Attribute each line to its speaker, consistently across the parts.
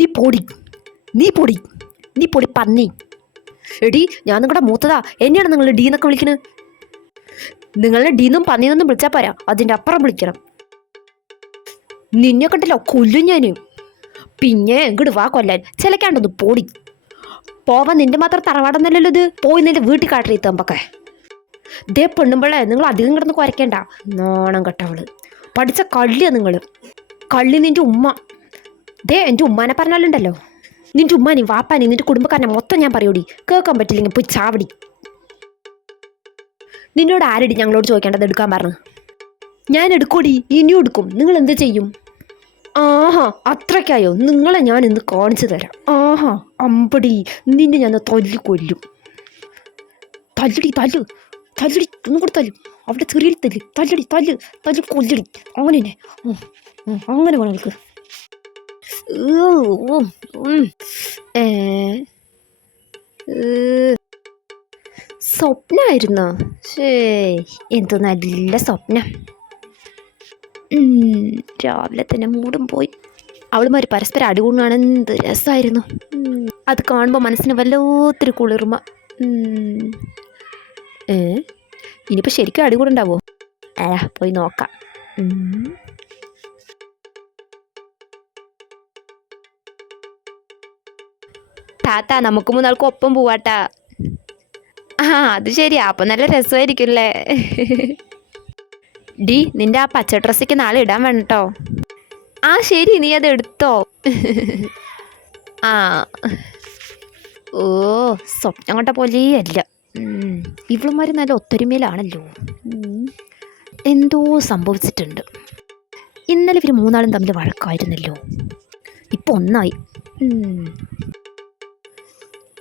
Speaker 1: നീ പൊടി. നീ പൊടി. നീ പൊടി പന്നി. എടി ഞാൻ നിങ്ങളുടെ മൂത്തതാ. എന്നെയാണ് നിങ്ങൾ ഡീ എന്നൊക്കെ വിളിക്കുന്നത് നിങ്ങളെ ഡീന്നും പന്നിന്നൊന്നും വിളിച്ചാൽ പോരാ. അതിന്റെ അപ്പുറം വിളിക്കണം. നിന്നെ കണ്ടല്ലോ കൊല്ലും ഞാൻ പിന്നെ ഇങ്ങോട്ട് വാ കൊല്ലാൻ. ചിലക്കാണ്ടൊന്ന് പോടി. പോവാൻ നിന്റെ മാത്രം തറവാടൊന്നല്ലല്ലോ ഇത്. പോയി നിന്റെ വീട്ടിൽ കാട്ടി തമ്പൊക്കെ ദേ പെണ്ണുമ്പോഴേ നിങ്ങൾ അധികം കിടന്ന് കുരയ്ക്കണ്ട. നോണം കെട്ടവൾ. പഠിച്ച കള്ളിയാണ് നിങ്ങൾ കള്ളി നിന്റെ ഉമ്മ. ദേ എന്റെ ഉമ്മാനെ പറഞ്ഞാലുണ്ടല്ലോ. നിന്റെ ഉമ്മാനെയും വാപ്പാനെയും നിന്റെ കുടുംബക്കാരനെ മൊത്തം ഞാൻ പറയൂടി. കേൾക്കാൻ പറ്റില്ലെങ്കിൽ പോയി ചാവടി. നിന്നോട് ആരടി ഞങ്ങളോട് ചോദിക്കേണ്ടത് എടുക്കാൻ പറഞ്ഞു? ഞാൻ എടുക്കൂടി ഇനിയും എടുക്കും. നിങ്ങൾ എന്ത് ചെയ്യും? ആഹാ അത്രയ്ക്കായോ? നിങ്ങളെ ഞാൻ ഇന്ന് കാണിച്ചു തരാം. ആഹാ അമ്പടി. നിന്നെ ഞാൻ തല്ലി കൊല്ലും. തല്ലടി തല്ലു. തല്ലടി ഒന്നും കൂടെ തല്ലു. അവിടെ ചെറിയ തല്ല്. തല്ലടി തല്ല്. തല്ലി കൊല്ലടി. അങ്ങനെ അങ്ങനെ വേണം ഏ. സ്വപ്നമായിരുന്നോ ശേ എന്തോ നല്ല സ്വപ്നം. രാവിലെ തന്നെ മൂടും പോയി. അവളുമാർ പരസ്പരം അടികൂടാണ് എന്ത് രസമായിരുന്നു അത് കാണുമ്പോൾ മനസ്സിന് വല്ലാത്തൊരു കുളിർമ. ഇനിയിപ്പോൾ ശരിക്കും അടികൂടുണ്ടാവോ? ഏ പോയി നോക്കാം. താത്ത നമുക്ക് മൂന്നാൾക്കും ഒപ്പം പോവാട്ടാ. ആ അത് ശരിയാ. അപ്പം നല്ല രസമായിരിക്കുമല്ലേ ഡി നിന്റെ ആ പച്ച ഡ്രസ്സിക്ക് നാളെ ഇടാൻ വേണം കേട്ടോ ആ ശരി. നീ അത് എടുത്തോ. ആ. ഓ സ്വപ്നം കൊണ്ട പോലെയല്ല. ഇവളുമാർ നല്ല ഒത്തൊരുമയിലാണല്ലോ. എന്തോ സംഭവിച്ചിട്ടുണ്ട്. ഇന്നലെ ഇവർ മൂന്നാളും തമ്മിൽ വഴക്കായിരുന്നല്ലോ. ഇപ്പൊ ഒന്നായി.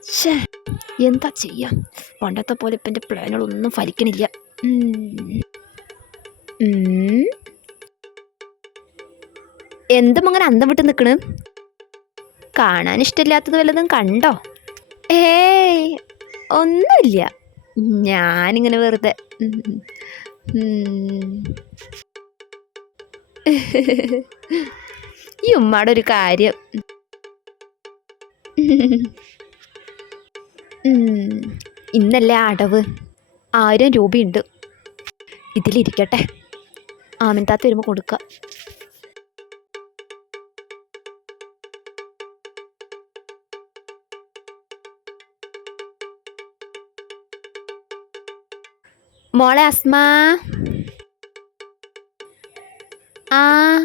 Speaker 1: ശ്ശേ, എന്താ ചെയ്യാം? പണ്ടത്തെ പോലെ ഇപ്പം എന്റെ പ്ലാനുകളൊന്നും ഫലിക്കണില്ല. എന്തും അങ്ങനെ അന്തം വിട്ട് നിൽക്കണ് കാണാൻ ഇഷ്ടമില്ലാത്തത് വല്ലതും കണ്ടോ? ഏയ് ഒന്നുമില്ല. ഞാനിങ്ങനെ വെറുതെ. ഈ ഉമ്മയുടെ ഒരു കാര്യം. ഇന്നല്ലേ അടവ്. ആയിരം രൂപയുണ്ട്. ഇതിലിരിക്കട്ടെ. ആമിൻതാത്ത വരുമ്പോൾ കൊടുക്കാം. മോളെ അസ്മ. ആ.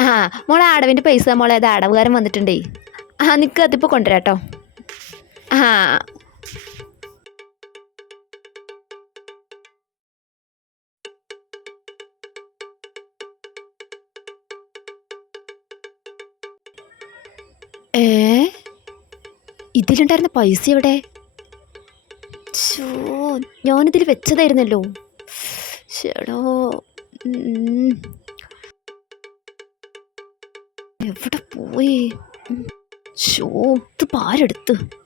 Speaker 1: ആ മോളെ അടവിന്റെ പൈസ മോളെ അത് അടവുകാരൻ വന്നിട്ടുണ്ടേ. ആ നിൽക്കുക അതിപ്പോൾ കൊണ്ടുവരാം കേട്ടോ ആ ഏ? ഇതിലുണ്ടായിരുന്ന പൈസ എവിടെ? ഷോ ഞാനിതിൽ വെച്ചതായിരുന്നല്ലോ. ചേടോ എവിടെ പോയി? ചോ ഷോ ഇത് പാരെടുത്ത്.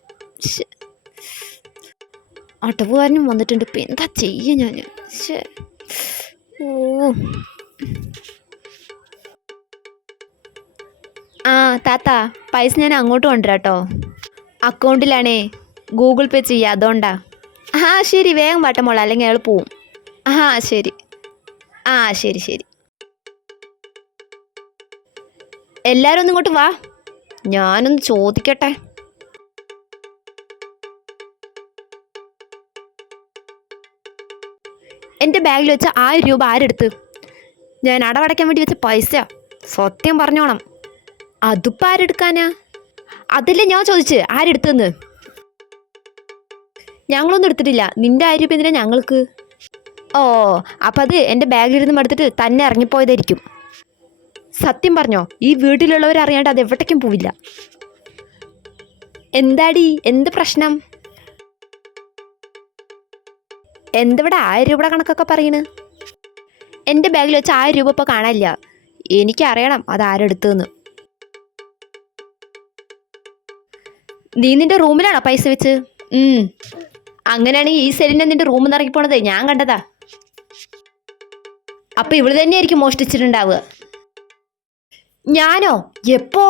Speaker 1: അടവുകാരനും വന്നിട്ടുണ്ട്. ഇപ്പം എന്താ ചെയ്യ ഞാൻ. ഓ. ആ താത്ത പൈസ ഞാൻ അങ്ങോട്ട് കൊണ്ടുവരാം കേട്ടോ അക്കൗണ്ടിലാണേ ഗൂഗിൾ പേ ചെയ്യുക അതുകൊണ്ടാ. ആ ശരി വേഗം വാട്ട മോളെ അല്ലെങ്കിൽ അയാൾ പോവും. ആ ശരി. ആ ശരി ശരി. എല്ലാവരും ഒന്നിങ്ങോട്ട് വാ. ഞാനൊന്ന് ചോദിക്കട്ടെ. എന്റെ ബാഗിൽ വെച്ച ആയിരം രൂപ ആരെടുത്ത്? ഞാൻ അടവടയ്ക്കാൻ വേണ്ടി വെച്ച പൈസ സത്യം പറഞ്ഞോണം. അതിപ്പോൾ ആരെടുക്കാനാ? അതല്ലേ ഞാൻ ചോദിച്ച് ആരെടുത്തെന്ന്? ഞങ്ങളൊന്നും എടുത്തിട്ടില്ല. നിന്റെ ആയിരം രൂപ എന്തിനാ ഞങ്ങൾക്ക്? ഓ അപ്പം അത് എന്റെ ബാഗിലിരുന്ന് എടുത്തിട്ട് തന്നെ ഇറങ്ങിപ്പോയതായിരിക്കും. സത്യം പറഞ്ഞോ ഈ വീട്ടിലുള്ളവർ അറിയാണ്ട് അത് എവിടേക്കും പോവില്ല. എന്താടി? എന്ത് പ്രശ്നം? എന്തിവിടെ ആയിരം രൂപയുടെ കണക്കൊക്കെ പറയണ്? എന്റെ ബാഗിൽ വെച്ച് ആയിരം രൂപ ഇപ്പോൾ കാണാനില്ല. എനിക്കറിയണം അത് ആരെടുത്തെന്ന് നീ നിന്റെ റൂമിലാണോ പൈസ വെച്ച്. അങ്ങനെയാണെങ്കിൽ ഈ സെലിനെ നിന്റെ റൂമിൽ നിന്ന് ഇറങ്ങിപ്പോണത് ഞാൻ കണ്ടതാ. അപ്പൊ ഇവൾ തന്നെയായിരിക്കും മോഷ്ടിച്ചിട്ടുണ്ടാവുക. ഞാനോ? എപ്പോ?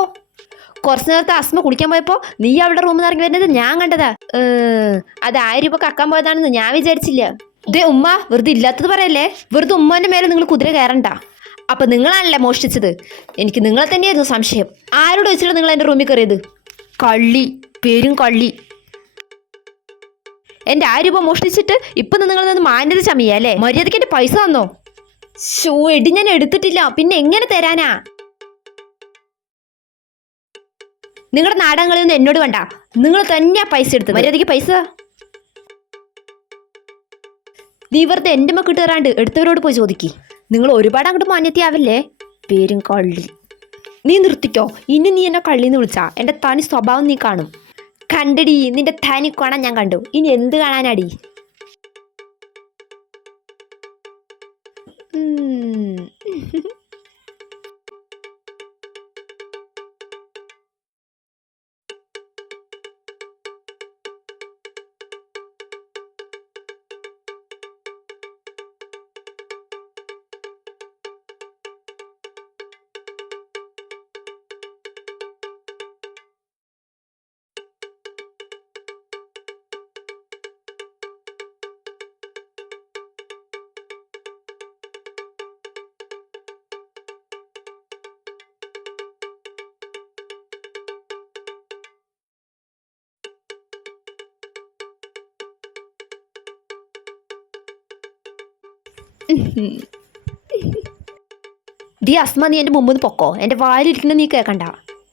Speaker 1: കുറച്ച് നേരത്തെ അസ്മ കുളിക്കാൻ പോയപ്പോ നീ അവളുടെ റൂമിൽ നിന്ന് ഇറങ്ങി വരുന്നത് ഞാൻ കണ്ടതാ. അത് ആരും ഇപ്പൊ കക്കാൻ പോയതാണെന്ന് ഞാൻ വിചാരിച്ചില്ല. ദേ ഉമ്മ വെറുതെ ഇല്ലാത്തത് പറയല്ലേ? വെറുതെ ഉമ്മാന്റെ മേലെ നിങ്ങൾ കുതിര കയറണ്ട. അപ്പൊ നിങ്ങളാണല്ലേ മോഷ്ടിച്ചത്? എനിക്ക് നിങ്ങളെ തന്നെയായിരുന്നു സംശയം. ആരോട് വെച്ചിട്ട് നിങ്ങൾ എന്റെ റൂമിൽ കയറിയത്? കള്ളി പേരും കള്ളി. എന്റെ ആ രൂപ മോഷ്ടിച്ചിട്ട് ഇപ്പൊ നിങ്ങൾ നിന്ന് മാന്യത അല്ലേ മര്യാദയ്ക്ക് എന്റെ പൈസ തന്നോ? ഷോ എടി ഞാൻ എടുത്തിട്ടില്ല. പിന്നെ എങ്ങനെ തരാനാ? നിങ്ങളുടെ നാടകങ്ങളൊന്നും എന്നോട് വേണ്ട. നിങ്ങൾ തന്നെയാ പൈസ എടുത്ത് മര്യാദയ്ക്ക് പൈസ. നീ വെറുതെ എന്റെ മക്കിട്ട് തരാണ്ട് എടുത്തവരോട് പോയി ചോദിക്കി. നിങ്ങൾ ഒരുപാട് അങ്ങോട്ട് മാന്യത്തിയാവില്ലേ പേരും കള്ളി. നീ നിർത്തിക്കോ. ഇനി നീ എന്നെ കള്ളിന്ന് വിളിച്ചാ. എന്റെ തനി സ്വഭാവം നീ കാണും. കണ്ടടി നിന്റെ തനി കാണാൻ ഞാൻ കണ്ടു. ഇനി എന്ത് കാണാനാടി? ഡി അസ്മ നീ എന്റെ മുമ്പിൽ പൊക്കോ. എന്റെ വായിലിരിക്കുന്ന നീ കേൾക്കണ്ട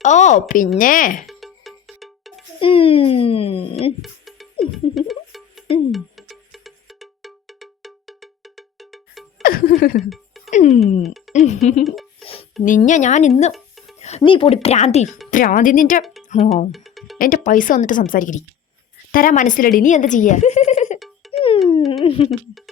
Speaker 1: ഓ പിന്നെ? നിന്ന ഞാൻ ഇന്ന് നീ പൊടി പ്രാന്തി പ്രാന്തി നിന്റെ ഓ എന്റെ പൈസ വന്നിട്ട് സംസാരിക്കടി. തരാ മനസ്സിലടി നീ എന്താ ചെയ്യാ? ഉം.